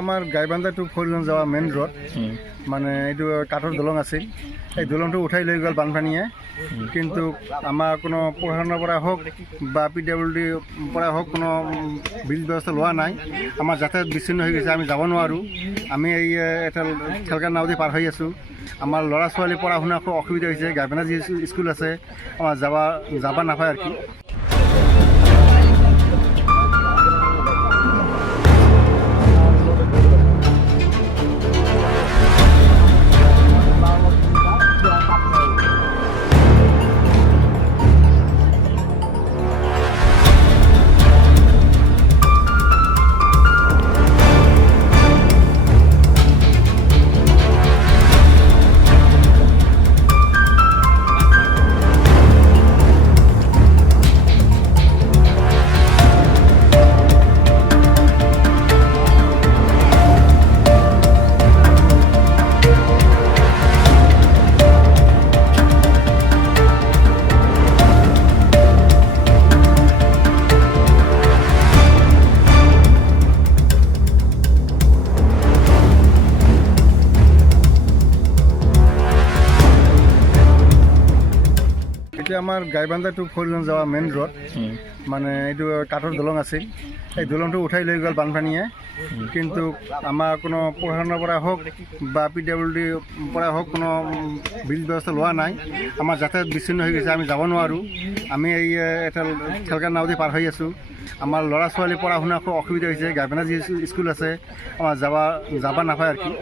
আমাৰ গাইবান্ধা টু ফৰিগঞ্জ যোৱা main road মানে এইটো কাঠৰ দলং আছিল। এই দলংটো উঠাই লৈ গ'ল বানপানীয়ে, কিন্তু আমাৰ কোনো প্ৰশাসনৰ পৰা হওক বা PWDৰ পৰা হওক কোনো ব্ৰিজ ব্যৱস্থা লোৱা নাই। আমাৰ যাতায়াত বিচ্ছিন্ন হৈ গৈছে, আমি যাব নোৱাৰোঁ। আমি এই এটা ঠেলকা নাও দি পাৰ হৈ আছোঁ। আমাৰ ল'ৰা ছোৱালী পঢ়া শুনা খুব অসুবিধা হৈছে। গাইবান্ধা যি স্কুল আছে আমাৰ যাব নাপায় আৰু কি। আমাৰ গাইবান্ধা টু ফৰিগঞ্জ যোৱা মেইন ৰোড মানে এইটো কাঠৰ দলং আছিল। এই দলংটো উঠাই লৈ গ'ল বানপানীয়ে, কিন্তু আমাৰ কোনো প্ৰশাসনৰ পৰা হওক বা PWDৰ পৰা হওক কোনো ব্ৰিজ ব্যৱস্থা লোৱা নাই। আমাৰ যাতায়াত বিচ্ছিন্ন হৈ গৈছে, আমি যাব নোৱাৰোঁ। আমি এই এটা ঠেলকা নাও দি পাৰ হৈ আছোঁ। আমাৰ ল'ৰা ছোৱালী পঢ়া শুনা খুব অসুবিধা হৈছে। গাইবান্ধা যি স্কুল আছে আমাৰ যাব নাপায় আৰু কি।